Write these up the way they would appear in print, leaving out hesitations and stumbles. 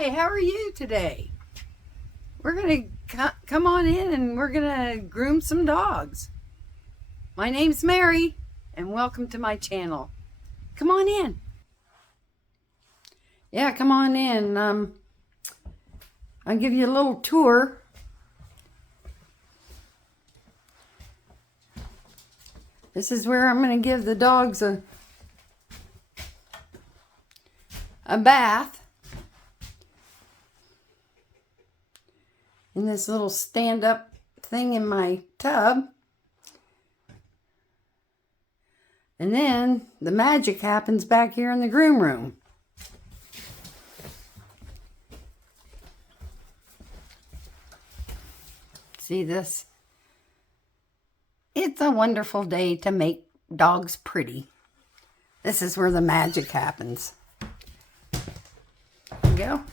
Hi, how are you today? We're going to come on in and we're going to groom some dogs. My name's Mary and welcome to my channel. Come on in. Yeah, come on in. I'll give you a little tour. This is where I'm going to give the dogs a bath. In this little stand-up thing in my tub. And then the magic happens back here in the groom room. See this? It's a wonderful day to make dogs pretty. This is where the magic happens. There we go.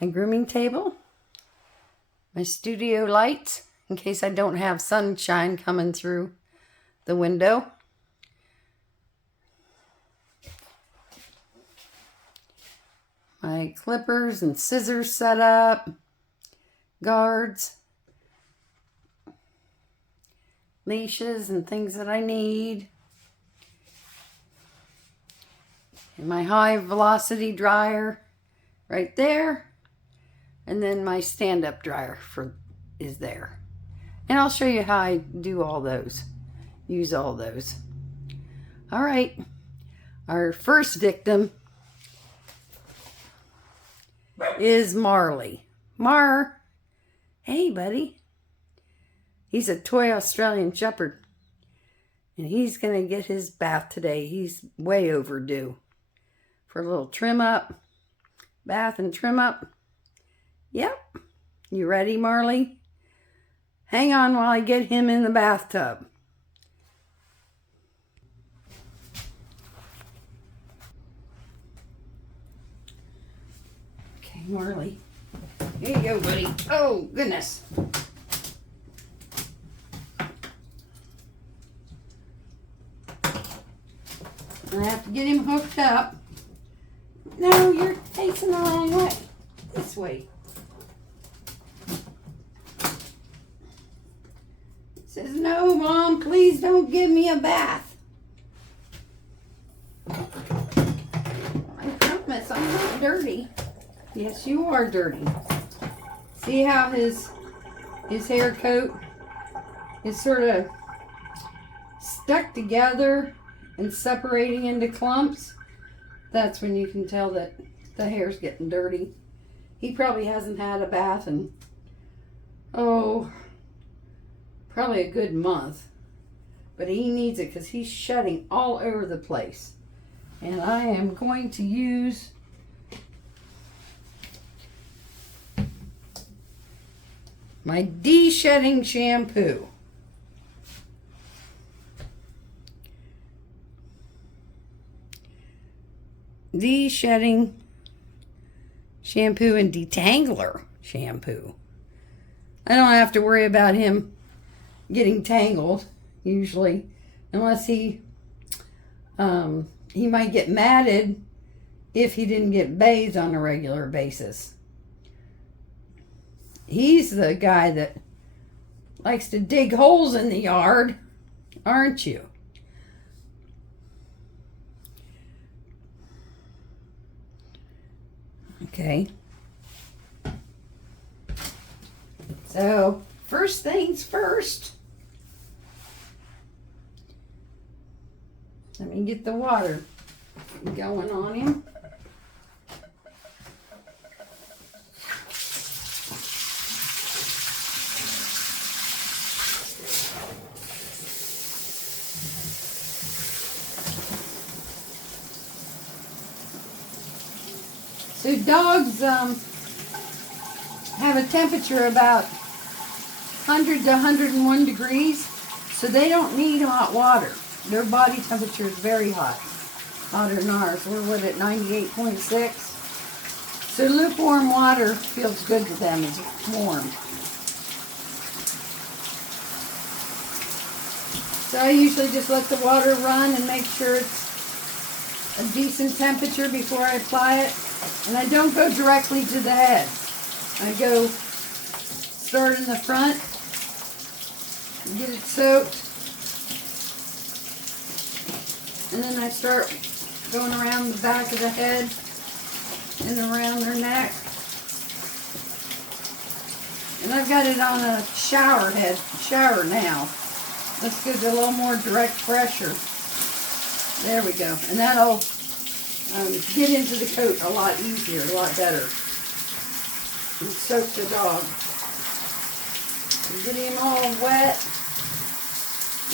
My grooming table. My studio lights, in case I don't have sunshine coming through the window. My clippers and scissors set up. Guards. Leashes and things that I need. And my high velocity dryer right there. And then my stand-up dryer is there. And I'll show you how I do all those. Use all those. All right. Our first victim is Marley. Hey, buddy. He's a toy Australian Shepherd. And he's going to get his bath today. He's way overdue. For a little trim up. Bath and trim up. Yep. You ready, Marley? Hang on while I get him in the bathtub. Okay, Marley. Here you go, buddy. Oh, goodness. I have to get him hooked up. No, you're facing the wrong way. This way. Says, no, Mom, please don't give me a bath. I promise I'm not dirty. Yes, you are dirty. See how his hair coat is sort of stuck together and separating into clumps? That's when you can tell that the hair's getting dirty. He probably hasn't had a bath in, probably a good month. But he needs it because he's shedding all over the place. And I am going to use my de-shedding shampoo. De-shedding shampoo and detangler shampoo. I don't have to worry about him getting tangled usually, unless he might get matted if he didn't get bathed on a regular basis. He's the guy that likes to dig holes in the yard, aren't you? Okay. So, first things first. Let me get the water going on him. So dogs have a temperature about 100 to 101 degrees, so they don't need hot water. Their body temperature is very hot, hotter than ours. We're at 98.6. So lukewarm water feels good to them. It's warm. So I usually just let the water run and make sure it's a decent temperature before I apply it. And I don't go directly to the head. I go start in the front, get it soaked, and then I start going around the back of the head and around their neck. And I've got it on a shower now. Let's give it a little more direct pressure. There we go. And that'll get into the coat a lot easier, a lot better. And soak the dog. Get him all wet.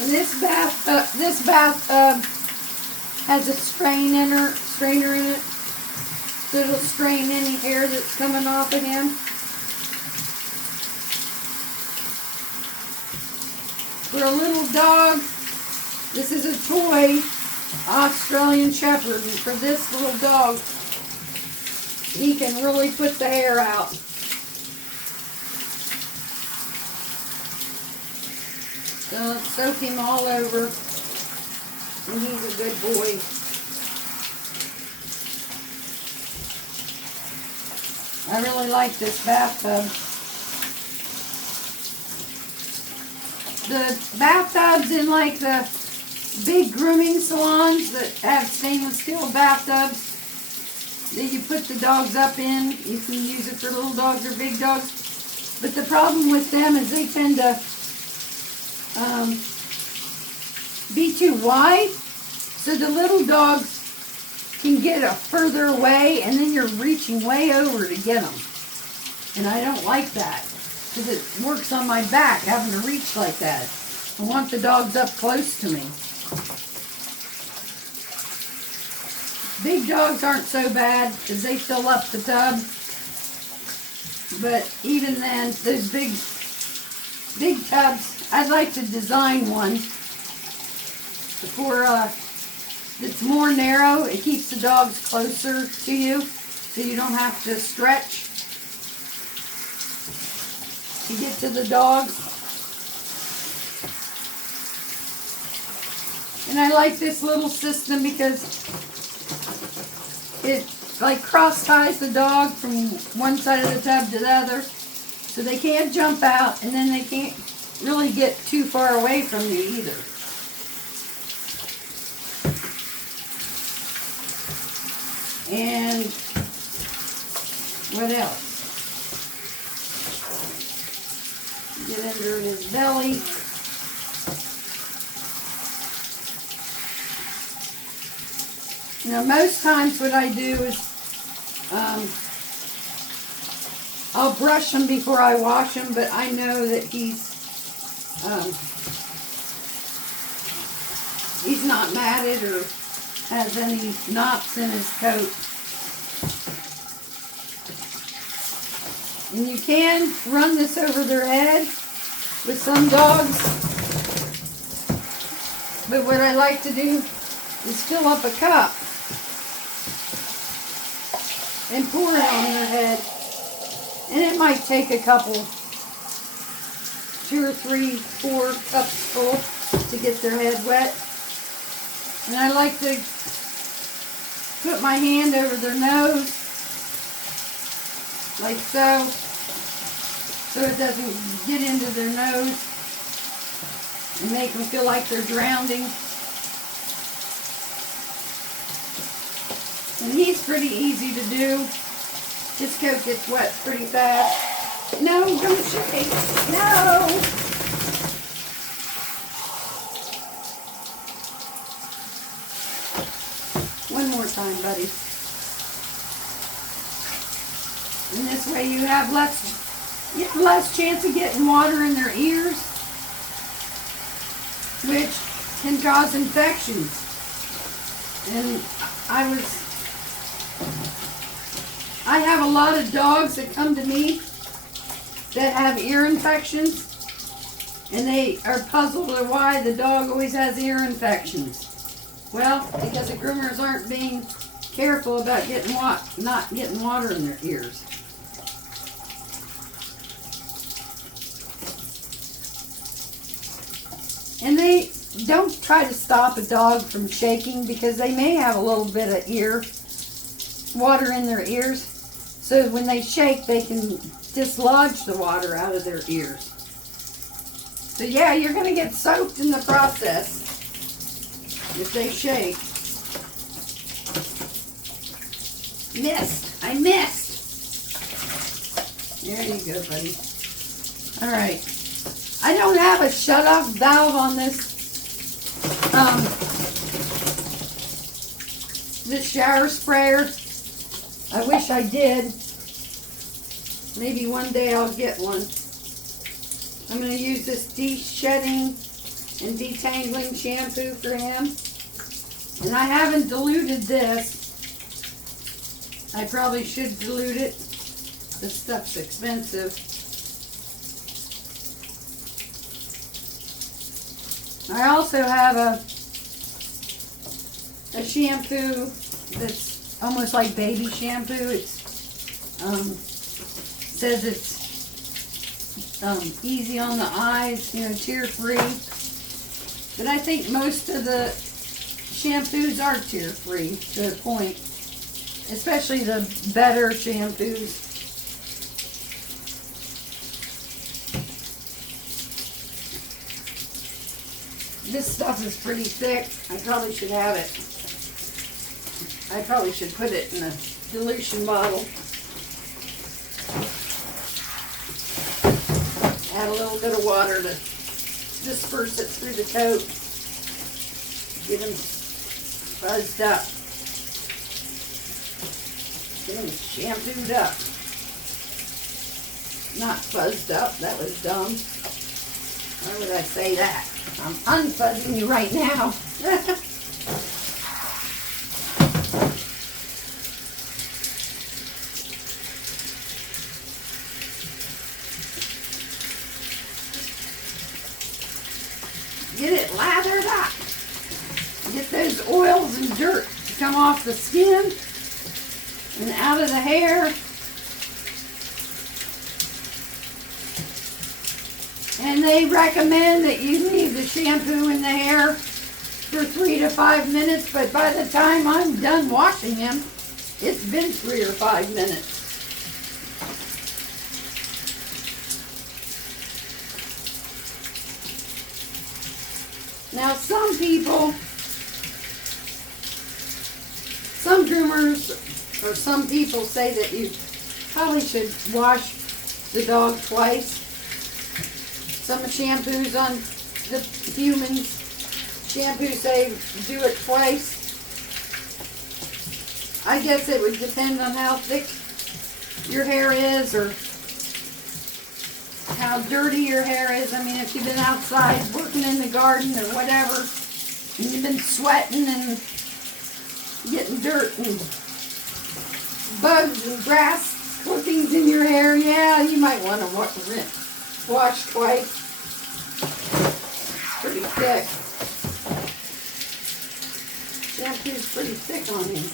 And this bathtub has a strainer in it, so it'll strain any hair that's coming off of him. For a little dog, this is a toy Australian Shepherd, and for this little dog, he can really put the hair out. So let's soak him all over, and he's a good boy. I really like this bathtub. The bathtubs in like the big grooming salons that have stainless steel bathtubs that you put the dogs up in, you can use it for little dogs or big dogs. But the problem with them is they tend to be too wide, so the little dogs can get further away, and then you're reaching way over to get them. And I don't like that, because it works on my back having to reach like that. I want the dogs up close to me. Big dogs aren't so bad because they fill up the tub. But even then, those big tubs, I'd like to design one for that's more narrow. It keeps the dogs closer to you, so you don't have to stretch to get to the dogs. And I like this little system because it like cross ties the dog from one side of the tub to the other, so they can't jump out, and then they can't really get too far away from you either. And what else? Get under his belly. Now, most times what I do is I'll brush him before I wash him, but I know that he's not matted or has any knots in his coat. And you can run this over their head with some dogs, but what I like to do is fill up a cup and pour it on their head. And it might take a couple, 2 or 3, 4 cups full to get their head wet. And I like to put my hand over their nose, like so it doesn't get into their nose and make them feel like they're drowning. And he's pretty easy to do. His coat gets wet pretty fast. No, don't shake. No! One more time, buddy. And this way you have less chance of getting water in their ears, which can cause infections. And I have a lot of dogs that come to me that have ear infections, and they are puzzled at why the dog always has ear infections. Well, because the groomers aren't being careful about not getting water in their ears. And they don't try to stop a dog from shaking, because they may have a little bit of ear water in their ears, so when they shake, they can dislodge the water out of their ears. So yeah, you're going to get soaked in the process if they shake. Missed. I missed. There you go, buddy. All right. I don't have a shut-off valve on this this shower sprayer. I wish I did. Maybe one day I'll get one. I'm going to use this de-shedding and detangling shampoo for him. And I haven't diluted this. I probably should dilute it. This stuff's expensive. I also have a shampoo that's almost like baby shampoo. It's says it's easy on the eyes, you know, tear-free. But I think most of the shampoos are tear-free to a point, especially the better shampoos. This stuff is pretty thick. I probably should have it. I probably should put it in a dilution bottle. Add a little bit of water to disperse it through the coat. Get them buzzed up. Get them shampooed up. Not buzzed up. That was dumb. Why would I say that? I'm unfuzzing you right now. Get it lathered up. Get those oils and dirt to come off the skin and out of the hair. And they recommend that you leave the shampoo in the hair for 3 to 5 minutes, but by the time I'm done washing him, it's been 3 or 5 minutes. Now some people, some groomers or some people say that you probably should wash the dog twice. Some shampoos on the humans, shampoos say do it twice. I guess it would depend on how thick your hair is or how dirty your hair is. I mean, if you've been outside working in the garden or whatever, and you've been sweating and getting dirt and bugs and grass clippings in your hair, yeah, you might want to wash twice. Pretty thick. Shampoo's pretty thick on him.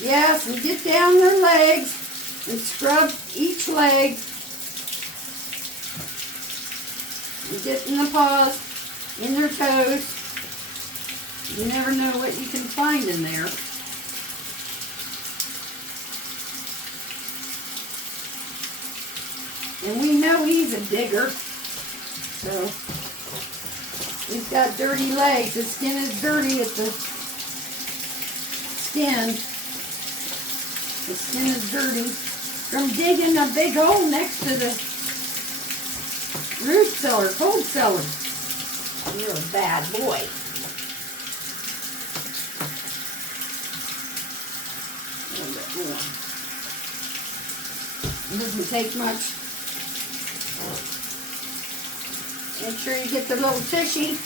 Yes, and get down their legs and scrub each leg. And get in the paws, in their toes. You never know what you can find in there. And we know he's a digger. So, he's got dirty legs. His skin is dirty at the skin. The skin is dirty from digging a big hole next to the root cellar, cold cellar. You're a bad boy. A little bit more. It doesn't take much. Make sure you get the little tushy.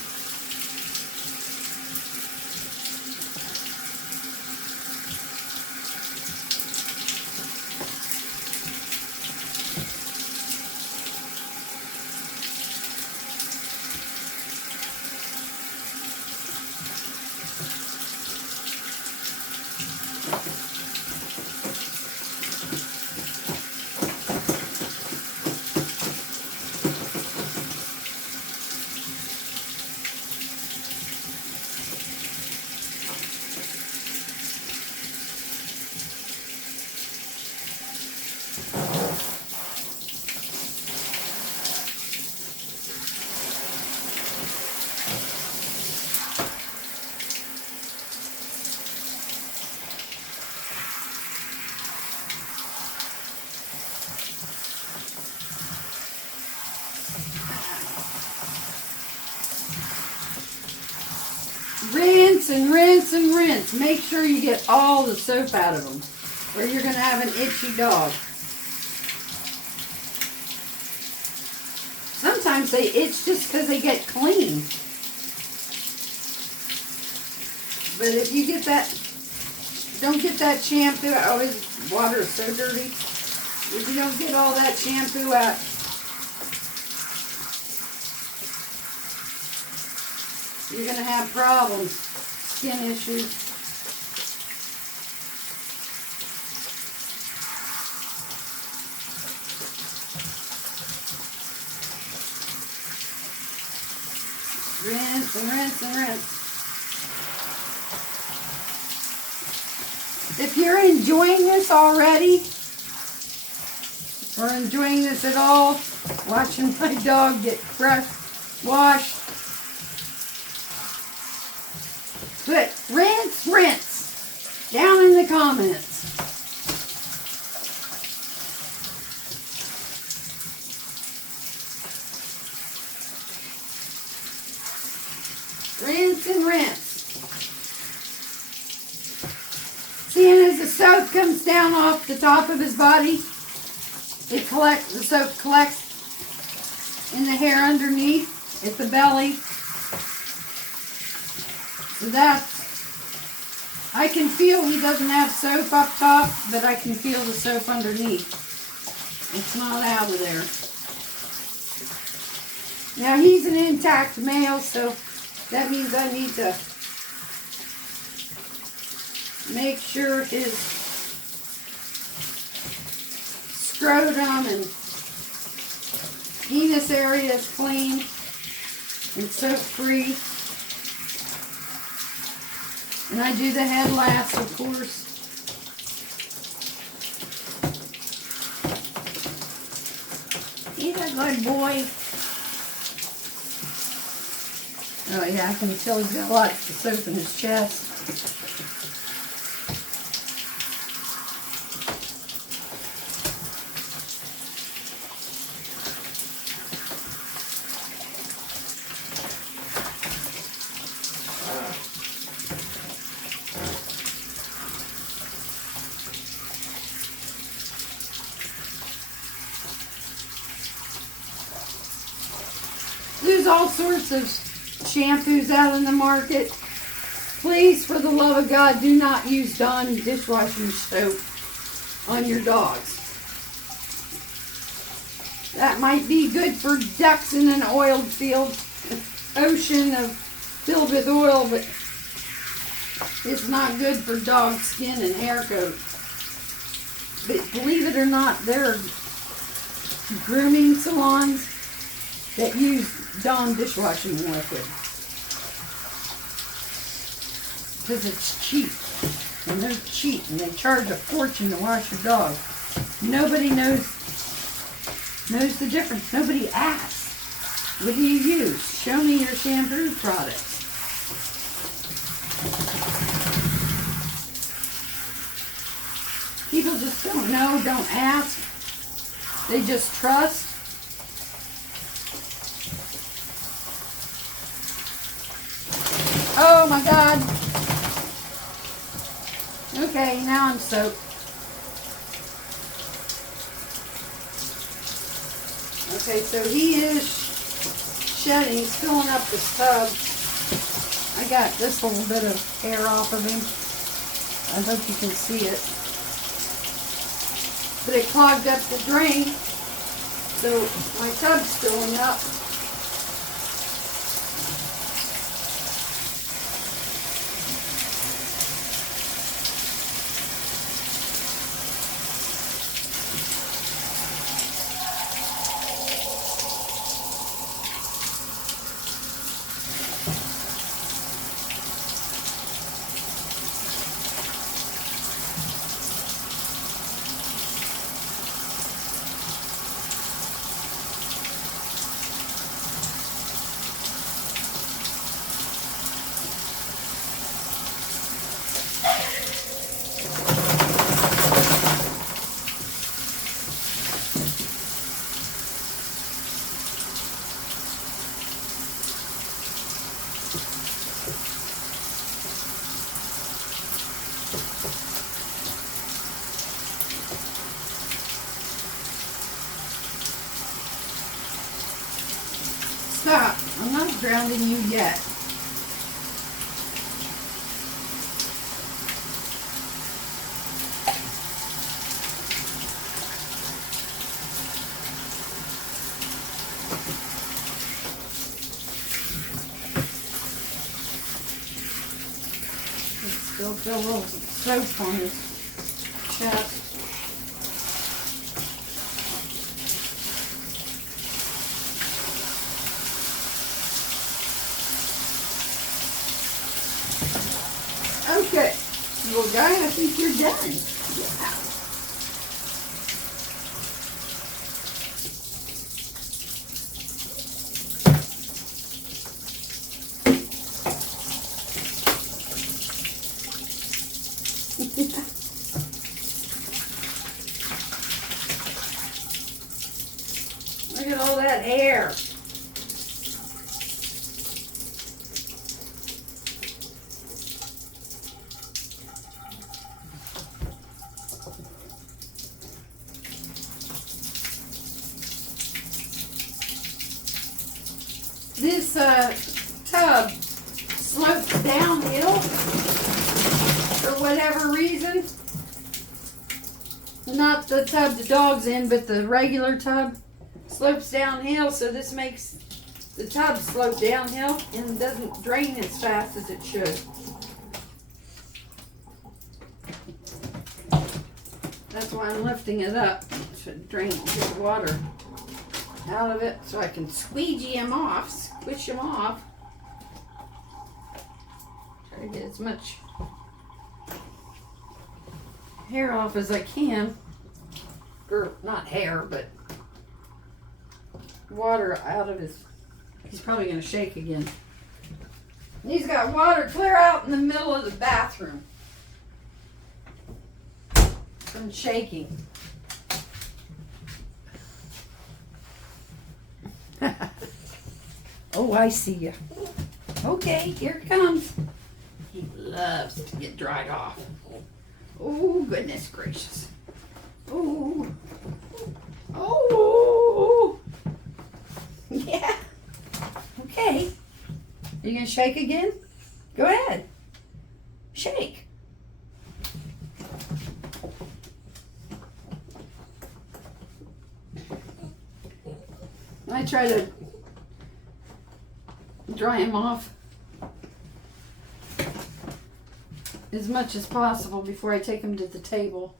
Rinse and rinse and rinse. Make sure you get all the soap out of them, or you're going to have an itchy dog. Sometimes they itch just because they get clean. But if you get that, don't get that shampoo out. Oh, his water is so dirty. If you don't get all that shampoo out, you're going to have problems, skin issues. Rinse and rinse and rinse. If you're enjoying this already, or enjoying this at all, watching my dog get crushed, washed, put rinse, rinse down in the comments. Rinse and rinse. Seeing as the soap comes down off the top of his body, the soap collects in the hair underneath at the belly. So I can feel he doesn't have soap up top, but I can feel the soap underneath. It's not out of there. Now he's an intact male, so that means I need to make sure his scrotum and penis area is clean and soap free. And I do the head last, of course. He's a good boy. Oh yeah, I can tell he's got a lot of soap in his chest. There's all sorts of shampoos out in the market. Please, for the love of God, do not use Dawn dishwashing soap on your dogs. That might be good for ducks in an oiled field, ocean filled with oil, but it's not good for dog skin and hair coat. But believe it or not, there are grooming salons that use Dawn dishwashing liquid. Because it's cheap. And they're cheap. And they charge a fortune to wash your dog. Nobody knows the difference. Nobody asks. What do you use? Show me your shampoo products. People just don't know, don't ask. They just trust. Oh my God. Okay, now I'm soaked. Okay, so he is shedding. He's filling up the tub. I got this little bit of hair off of him. I hope you can see it. But it clogged up the drain, so my tub's filling up. grounding you yet. Still feel a little soap on his chest. Okay, little guy, I think you're done. Yeah. Look at all that hair. This tub slopes downhill for whatever reason. Not the tub the dog's in, but the regular tub slopes downhill, so this makes the tub slope downhill and doesn't drain as fast as it should. That's why I'm lifting it up to drain, get the water out of it so I can squeegee him off, squish him off. Try to get as much hair off as I can. Or not hair, but water out of his. He's probably going to shake again. And he's got water clear out in the middle of the bathroom from shaking. Oh, I see you. Okay, here it comes. He loves to get dried off. Oh, goodness gracious. Oh. Oh. Yeah. Okay. Are you going to shake again? Go ahead. Shake. I try to dry him off as much as possible before I take him to the table.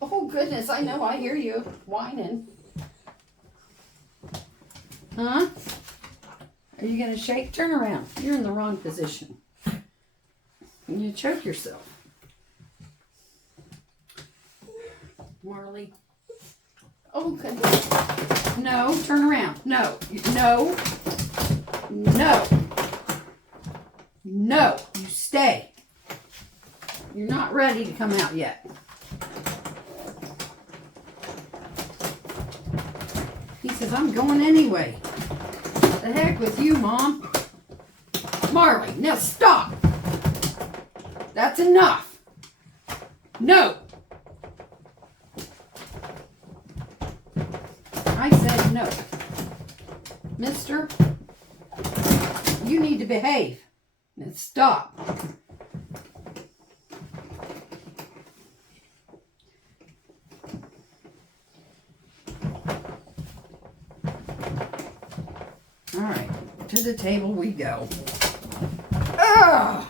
Oh goodness, I know, I hear you whining. Huh? Are you going to shake? Turn around. You're in the wrong position. You choke yourself. Marley. Oh goodness. No, turn around. No. No. No. No. You stay. You're not ready to come out yet. He says, I'm going anyway. The heck with you, Mom. Marley, now stop. That's enough. No. I said no. Mister, you need to behave. Now stop. All right, to the table we go. Ugh.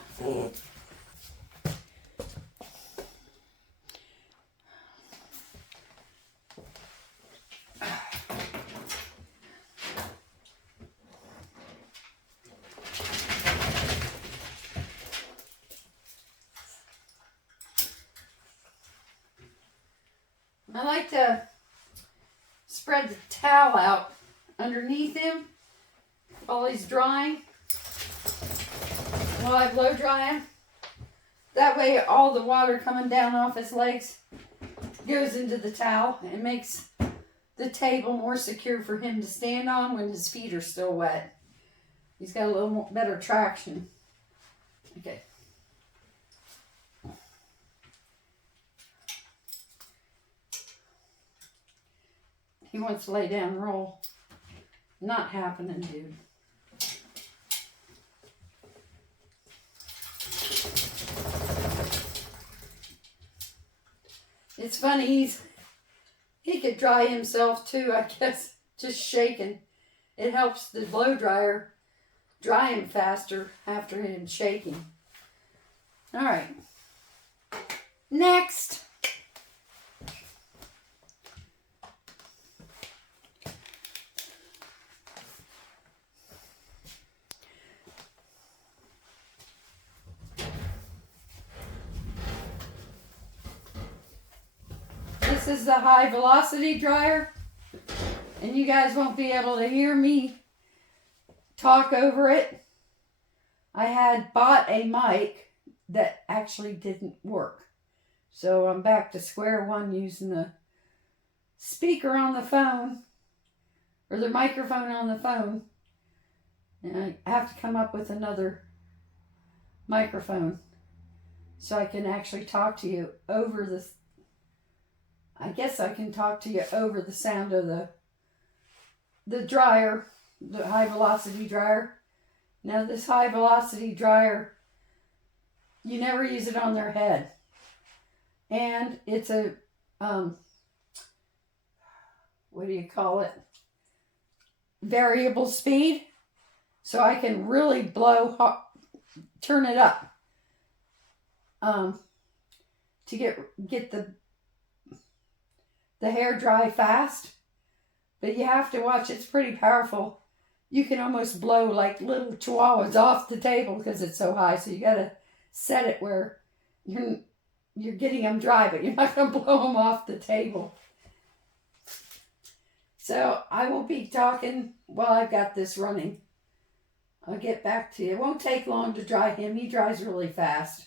I like to spread the towel out underneath him while he's drying, while I blow dry him. That way all the water coming down off his legs goes into the towel and makes the table more secure for him to stand on when his feet are still wet. He's got a little more, better traction. Okay. He wants to lay down and roll. Not happening, dude. It's funny, he could dry himself too, I guess, just shaking. It helps the blow dryer dry him faster after him shaking. All right. Next. This is the high velocity dryer, and you guys won't be able to hear me talk over it. I had bought a mic that actually didn't work, so I'm back to square one using the speaker on the phone, or the microphone on the phone, and I have to come up with another microphone so I can actually talk to you over this. I guess I can talk to you over the sound of the dryer, the high velocity dryer. Now this high velocity dryer, you never use it on their head. And it's a, what do you call it? Variable speed. So I can really turn it up to get the hair dry fast. But you have to watch, it's pretty powerful. You can almost blow like little chihuahuas off the table because it's so high. So you got to set it where you're getting them dry, but you're not going to blow them off the table. So I will be talking while I've got this running. I'll get back to you. It won't take long to dry him. He dries really fast.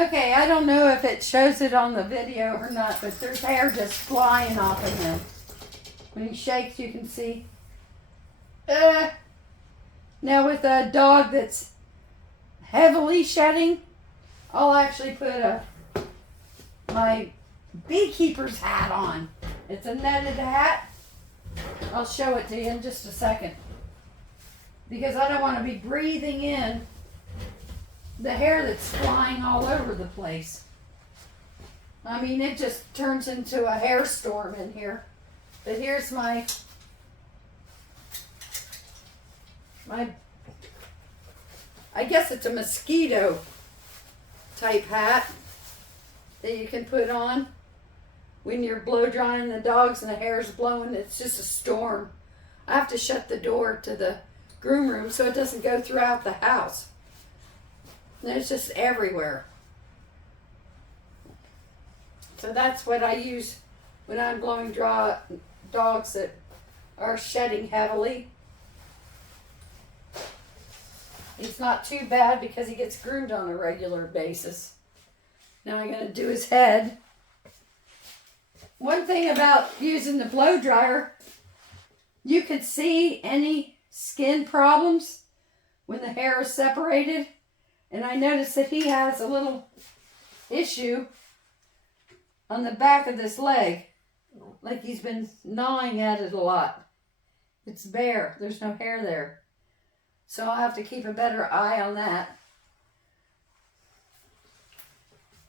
Okay, I don't know if it shows it on the video or not, but there's hair just flying off of him. When he shakes, you can see. Now with a dog that's heavily shedding, I'll actually put my beekeeper's hat on. It's a netted hat. I'll show it to you in just a second. Because I don't want to be breathing in the hair that's flying all over the place. I mean, it just turns into a hair storm in here. But here's my I guess it's a mosquito type hat that you can put on when you're blow drying the dogs and the hair's blowing. It's just a storm. I have to shut the door to the groom room so it doesn't go throughout the house. And it's just everywhere. So that's what I use when I'm blowing dry dogs that are shedding heavily. He's not too bad because he gets groomed on a regular basis. Now I'm going to do his head. One thing about using the blow dryer, you can see any skin problems when the hair is separated. And I noticed that he has a little issue on the back of this leg. Like he's been gnawing at it a lot. It's bare. There's no hair there. So I'll have to keep a better eye on that.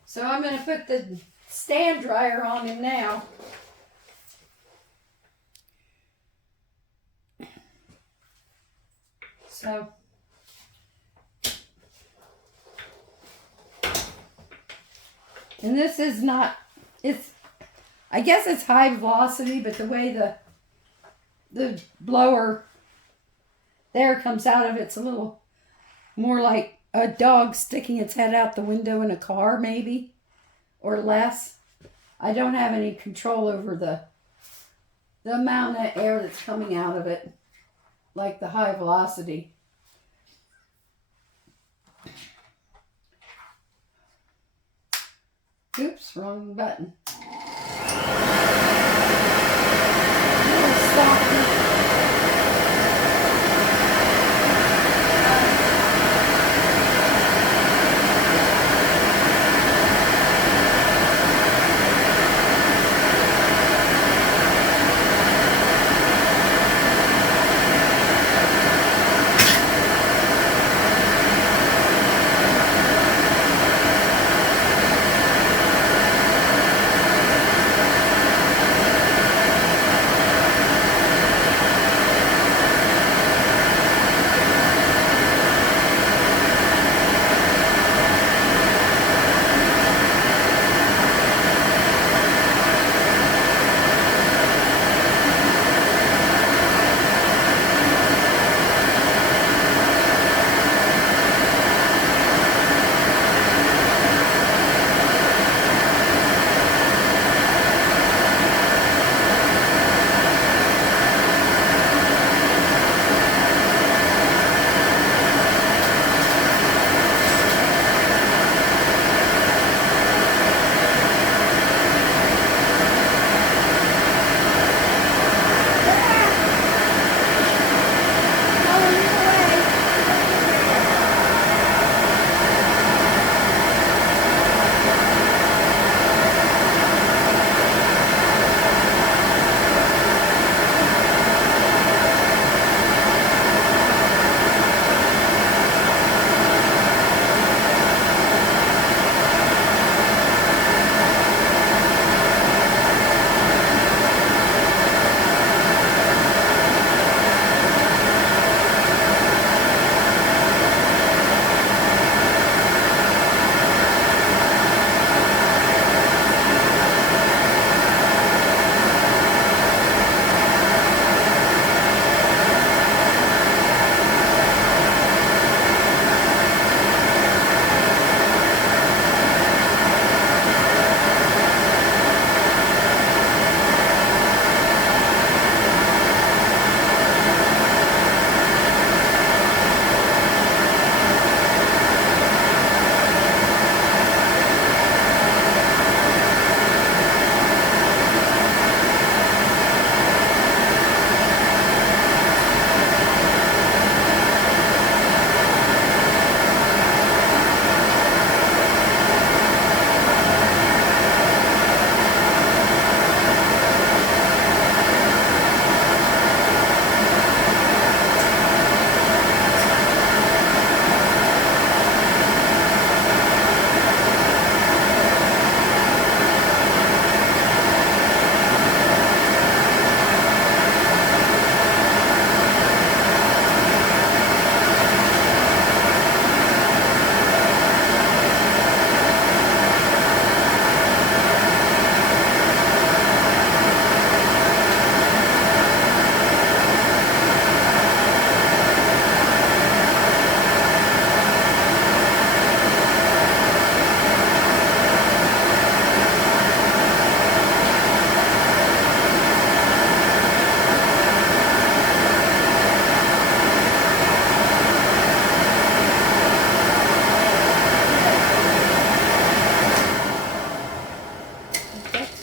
So I'm going to put the stand dryer on him now. So and this is not, I guess it's high velocity, but the way the blower there comes out of it's a little more like a dog sticking its head out the window in a car, maybe, or less. I don't have any control over the amount of air that's coming out of it, like the high velocity. Oops, wrong button.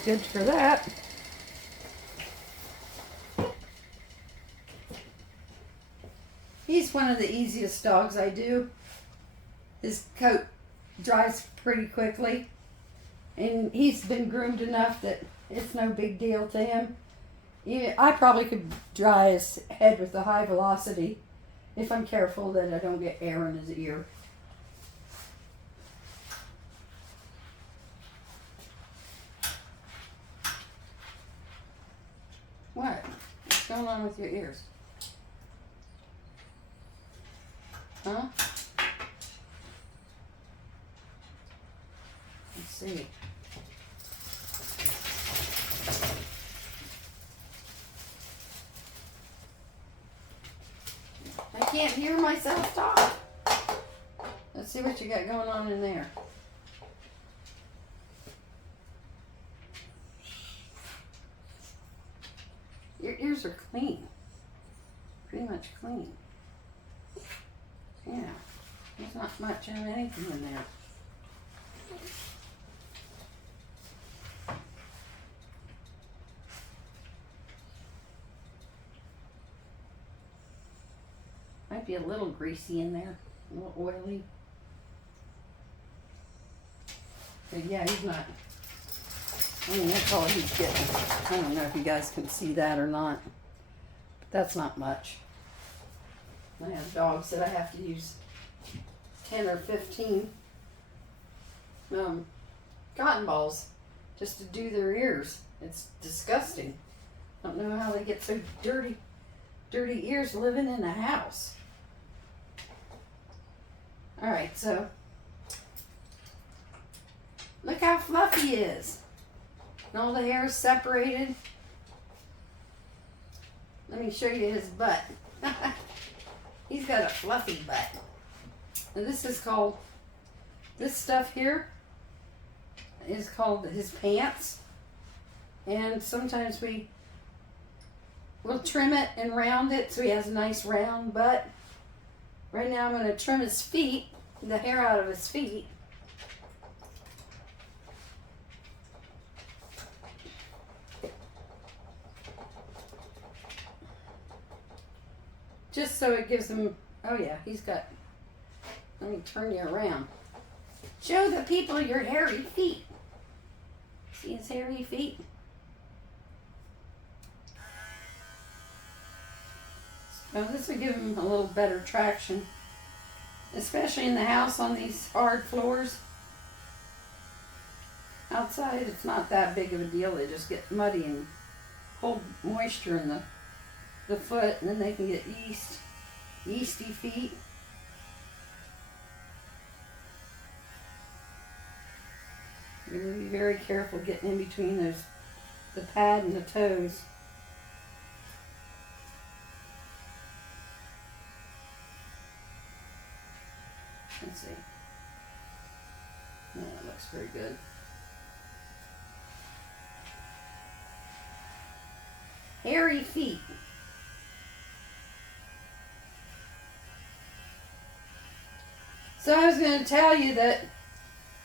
good for that. He's one of the easiest dogs I do. His coat dries pretty quickly, and he's been groomed enough that it's no big deal to him. I probably could dry his head with the high velocity if I'm careful that I don't get air in his ear. What? What's going on with your ears? Huh? Let's see. I can't hear myself talk. Let's see what you got going on in there. Your ears are clean. Pretty much clean. Yeah. There's not much of anything in there. Might be a little greasy in there. A little oily. But yeah, he's not. I mean, that's all he's getting. I don't know if you guys can see that or not. But that's not much. I have dogs that I have to use 10 or 15 cotton balls just to do their ears. It's disgusting. I don't know how they get so dirty ears living in a house. Alright, so look how fluffy he is. And all the hair is separated. Let me show you his butt. He's got a fluffy butt. And this is called, this stuff here is called his pants. And sometimes we'll trim it and round it so he has a nice round butt. Right now I'm going to trim his feet, the hair out of his feet. Just so it gives him, oh yeah, he's got, let me turn you around. Show the people your hairy feet. See his hairy feet? So this would give him a little better traction, especially in the house on these hard floors. Outside it's not that big of a deal. They just get muddy and hold moisture in the foot, and then they can get yeasty feet. You're going to be very careful getting in between the pad and the toes. Let's see. No, that looks very good. Hairy feet. So I was going to tell you that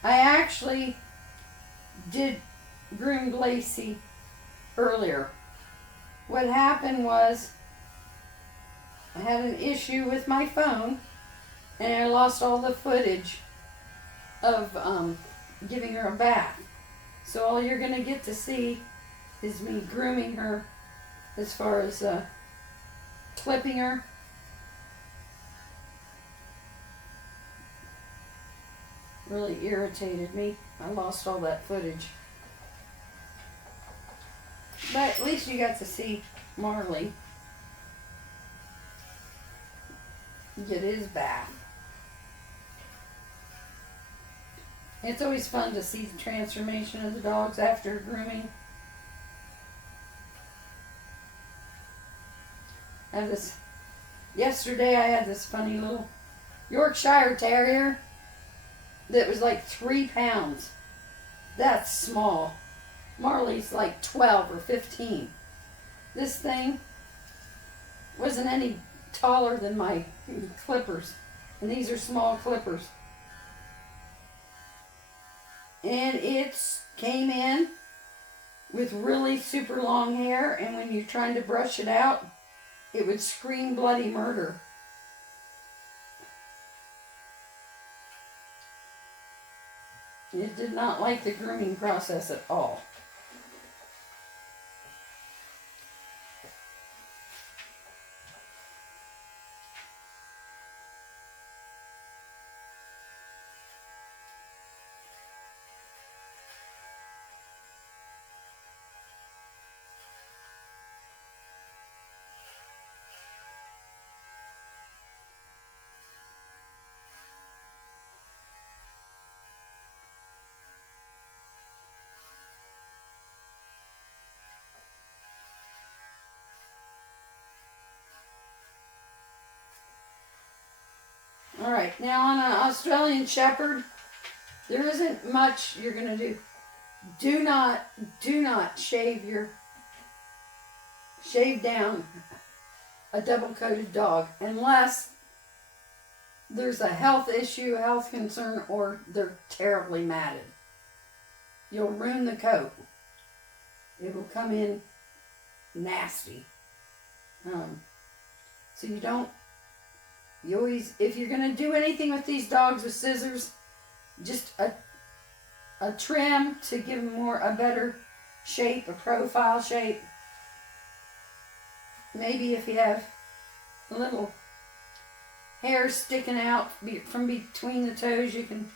I actually did groom Lacey earlier. What happened was I had an issue with my phone and I lost all the footage of giving her a bath. So all you're going to get to see is me grooming her as far as clipping her. Really irritated me. I lost all that footage. But at least you got to see Marley get his bath. It's always fun to see the transformation of the dogs after grooming. Yesterday I had this funny little Yorkshire Terrier that was like 3 pounds. That's small. Marley's like 12 or 15. This thing wasn't any taller than my clippers. And these are small clippers. And it came in with really super long hair, and when you're trying to brush it out, it would scream bloody murder. It did not like the grooming process at all. Alright, now on an Australian Shepherd, there isn't much you're going to do. Do not shave down a double-coated dog unless there's a health issue, health concern, or they're terribly matted. You'll ruin the coat. It will come in nasty. So you always, if you're going to do anything with these dogs with scissors, just a trim to give them a better shape, a profile shape. Maybe if you have a little hair sticking out from between the toes, you can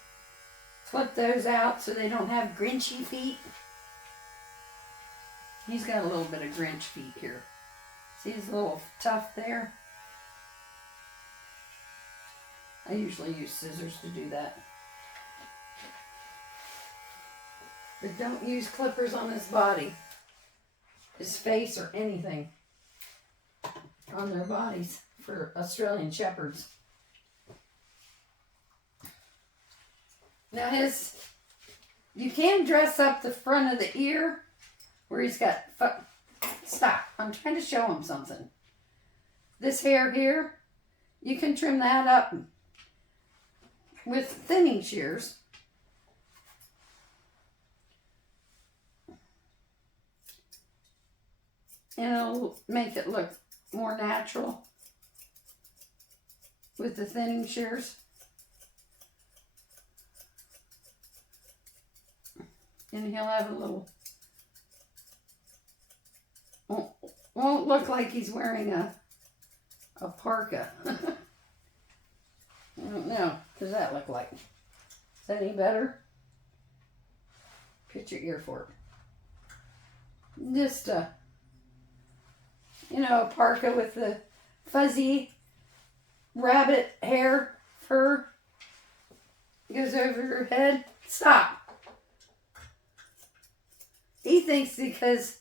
flip those out so they don't have grinchy feet. He's got a little bit of Grinch feet here. See his little tuft there? I usually use scissors to do that. But don't use clippers on his body, his face, or anything on their bodies for Australian Shepherds. Now you can dress up the front of the ear where he's got, stop, I'm trying to show him something. This hair here, you can trim that up with thinning shears. And it'll make it look more natural with the thinning shears. And he'll have a little, won't look like he's wearing a parka. I don't know. What does that look like? Is that any better? Put your ear for it. Just a parka with the fuzzy rabbit hair fur goes over your head. Stop. He thinks because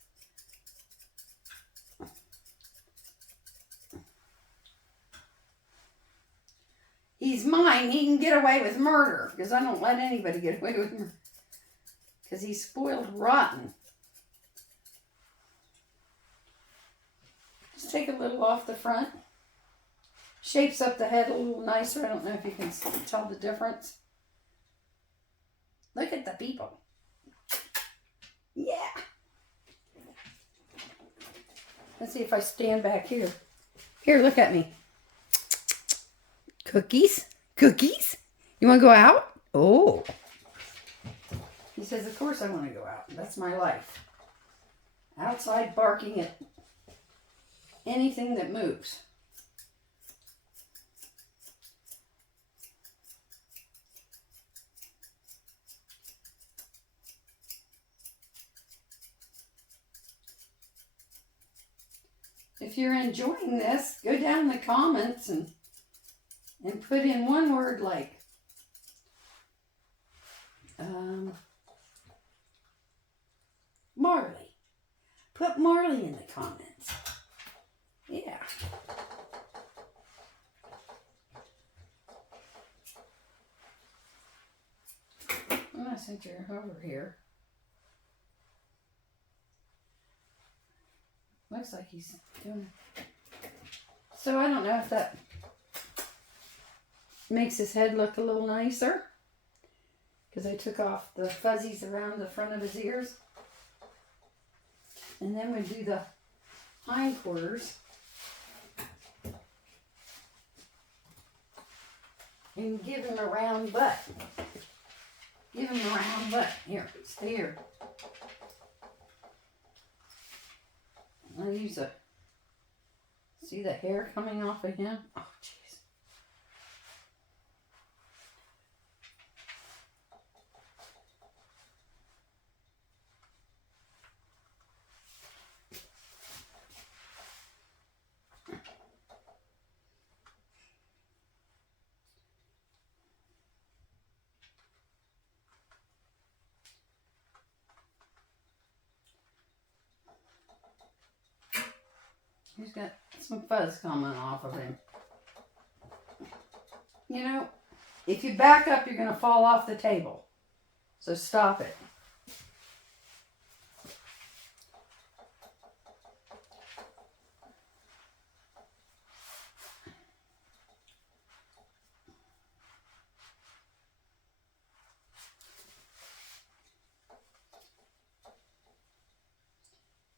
he's mine, he can get away with murder, because I don't let anybody get away with murder, because he's spoiled rotten. Just take a little off the front. Shapes up the head a little nicer. I don't know if you can tell the difference. Look at the people. Yeah. Let's see if I stand back here. Here, look at me. Cookies? Cookies? You want to go out? Oh. He says, of course I want to go out. That's my life. Outside barking at anything that moves. If you're enjoying this, go down in the comments and put in one word like Marley. Put Marley in the comments. Yeah. I'm going to send you over here. Looks like he's doing it. So I don't know if that makes his head look a little nicer, because I took off the fuzzies around the front of his ears. And then we do the hindquarters. And give him a round butt. Give him a round butt. Here, stay here. I'll use a, see the hair coming off of him? Oh, jeez. He's got some fuzz coming off of him. You know, if you back up, you're going to fall off the table. So stop it.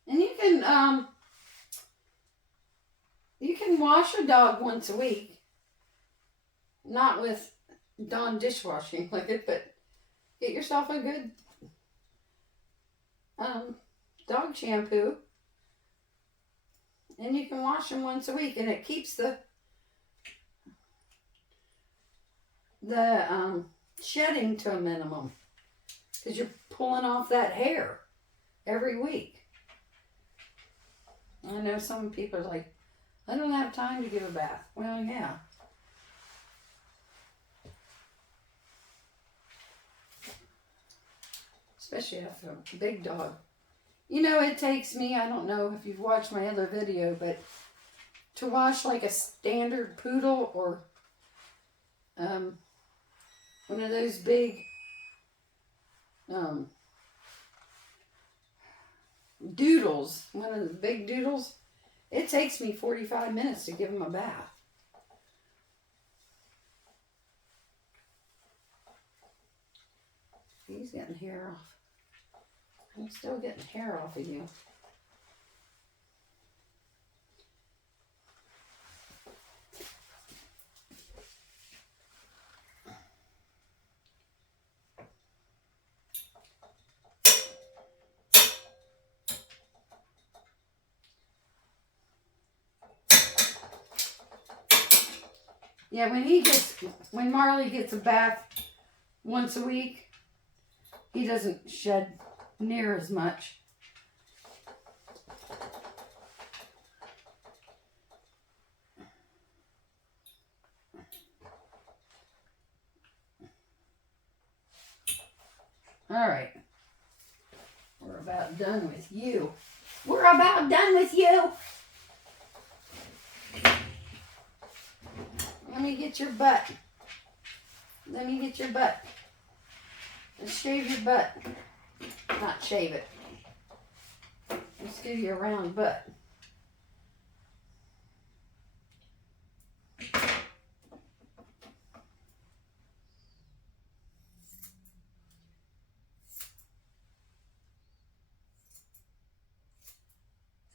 And you can wash a dog once a week. Not with Dawn dishwashing liquid, but get yourself a good dog shampoo. And you can wash them once a week, and it keeps the shedding to a minimum. Because you're pulling off that hair every week. I know some people are like, I don't have time to give a bath. Well, yeah. Especially after a big dog. You know, it takes me, I don't know if you've watched my other video, but to wash like a standard poodle or one of those big doodles, one of the big doodles, it takes me 45 minutes to give him a bath. He's getting hair off. I'm still getting hair off of you. Yeah, when Marley gets a bath once a week, he doesn't shed near as much. All right. We're about done with you. We're about done with you. Let me get your butt. Let me get your butt. Let's shave your butt. Not shave it. Let's give you a round butt.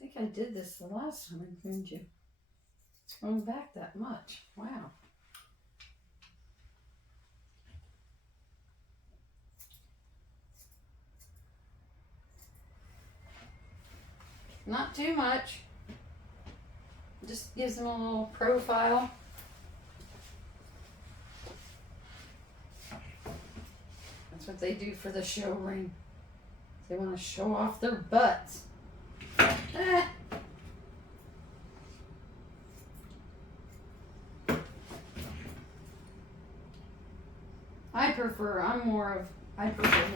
I think I did this the last time I groomed you. It's going back that much. Wow. Not too much. Just gives them a little profile. That's what they do for the show ring. They want to show off their butts. Ah. I prefer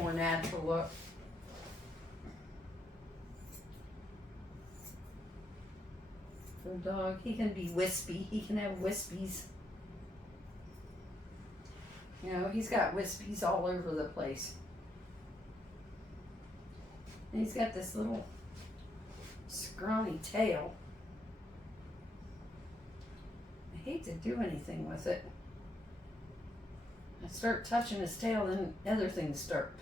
more natural look. For a dog, he can be wispy. He can have wispies. You know, he's got wispies all over the place. And he's got this little scrawny tail. I hate to do anything with it. I start touching his tail, then other things start.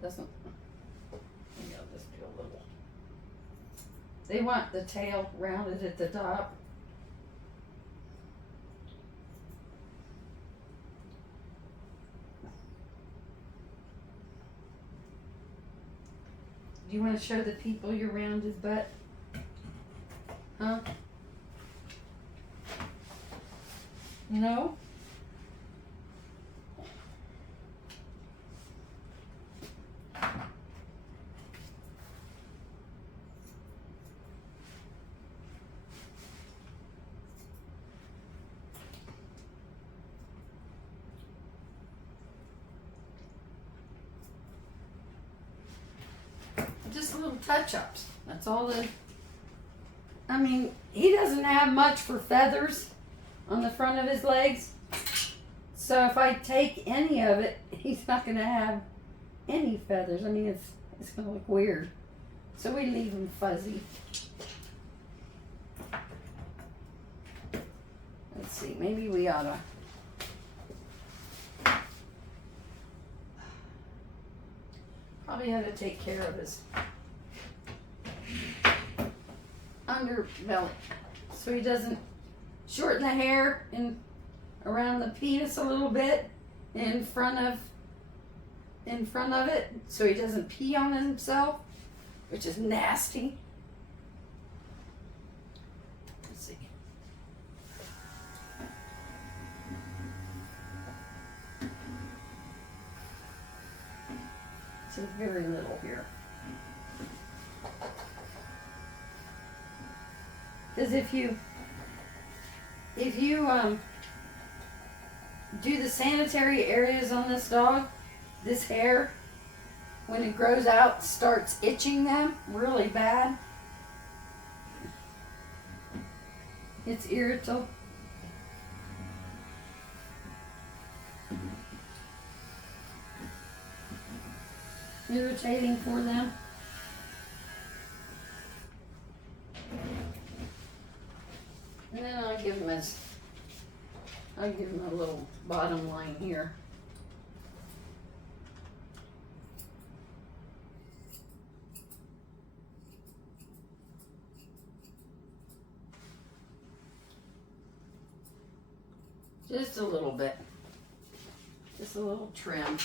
Maybe I'll just do a little They want the tail rounded at the top. Do you want to show the people your rounded butt? Huh? No? Just little touch-ups. That's all the... I mean, he doesn't have much for feathers on the front of his legs. So if I take any of it, he's not going to have any feathers. I mean, it's going to look weird. So we leave him fuzzy. Let's see, maybe we ought to... Probably ought to take care of his underbelly so he doesn't shorten the hair in around the penis a little bit in front of it so he doesn't pee on himself, which is nasty. Let's see. It's very little here. Because if you do the sanitary areas on this dog, this hair, when it grows out, starts itching them really bad. It's irritable. Irritating for them. And then I'll give him a little bottom line here. Just a little bit. Just a little trim.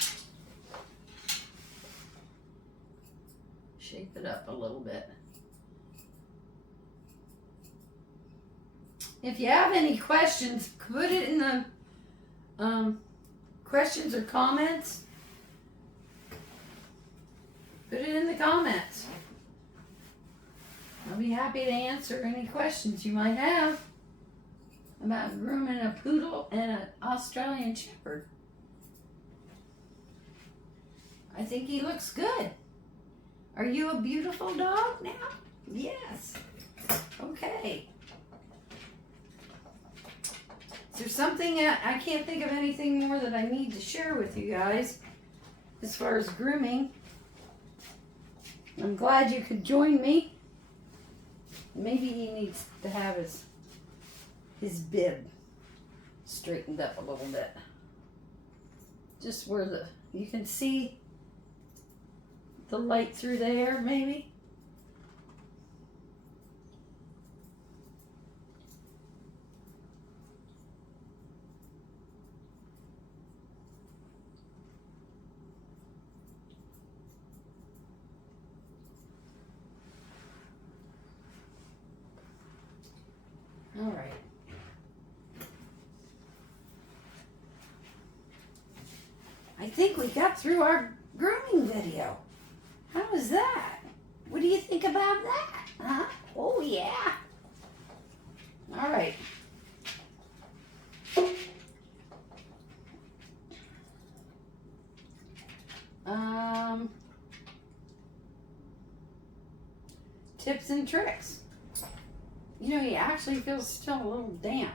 Shape it up a little bit. If you have any questions, put it in the questions or comments. Put it in the comments. I'll be happy to answer any questions you might have about grooming a poodle and an Australian Shepherd. I think he looks good. Are you a beautiful dog now? Yes. Okay. Is there something, I can't think of anything more that I need to share with you guys as far as grooming. I'm glad you could join me. Maybe he needs to have his bib straightened up a little bit. Just where you can see the light through the hair, maybe. All right. I think we got through our grooming video. How was that? What do you think about that? Huh? Oh, yeah. All right. Tips and tricks. You know, he actually feels still a little damp.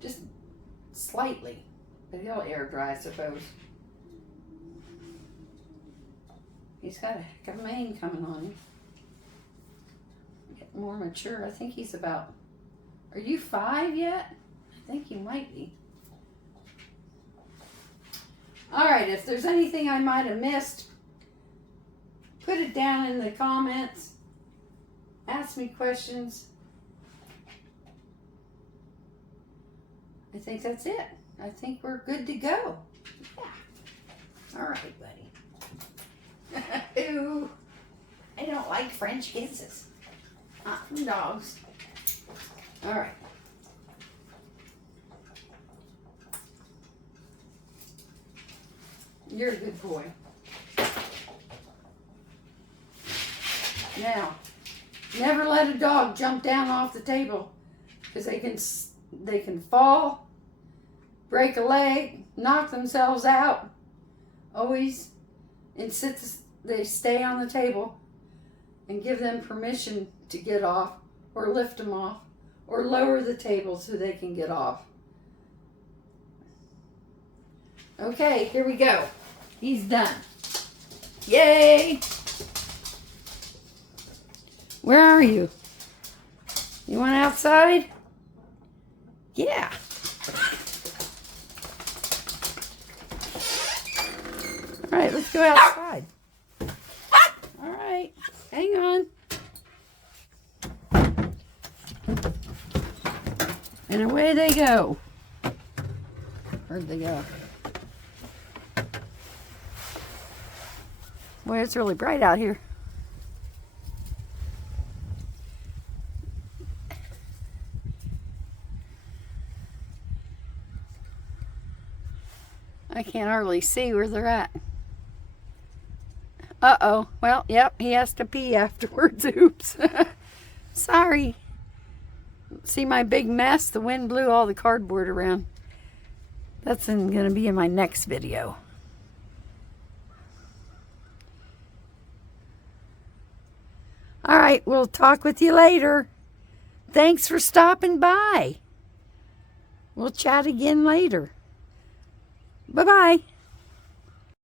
Just slightly. But he'll air dry, I suppose. He's got a heck of a mane coming on him. Getting more mature. I think he's about... Are you 5 yet? I think you might be. Alright, if there's anything I might have missed, put it down in the comments. ask me questions. I think that's it. I think we're good to go. Yeah. All right, buddy. Ooh, I don't like French kisses. Not from dogs. All right. You're a good boy. Now, never let a dog jump down off the table because they can fall, break a leg, knock themselves out. Always insist they stay on the table and give them permission to get off or lift them off or lower the table so they can get off. Okay, here we go. He's done. Yay! Where are you? You want outside? Yeah. All right, let's go outside. All right, hang on. And away they go. Where'd they go? Boy, it's really bright out here. I can't hardly see where they're at. Uh-oh. Well, yep, he has to pee afterwards. Oops. Sorry. See my big mess? The wind blew all the cardboard around. That's going to be in my next video. All right, we'll talk with you later. Thanks for stopping by. We'll chat again later. Bye-bye.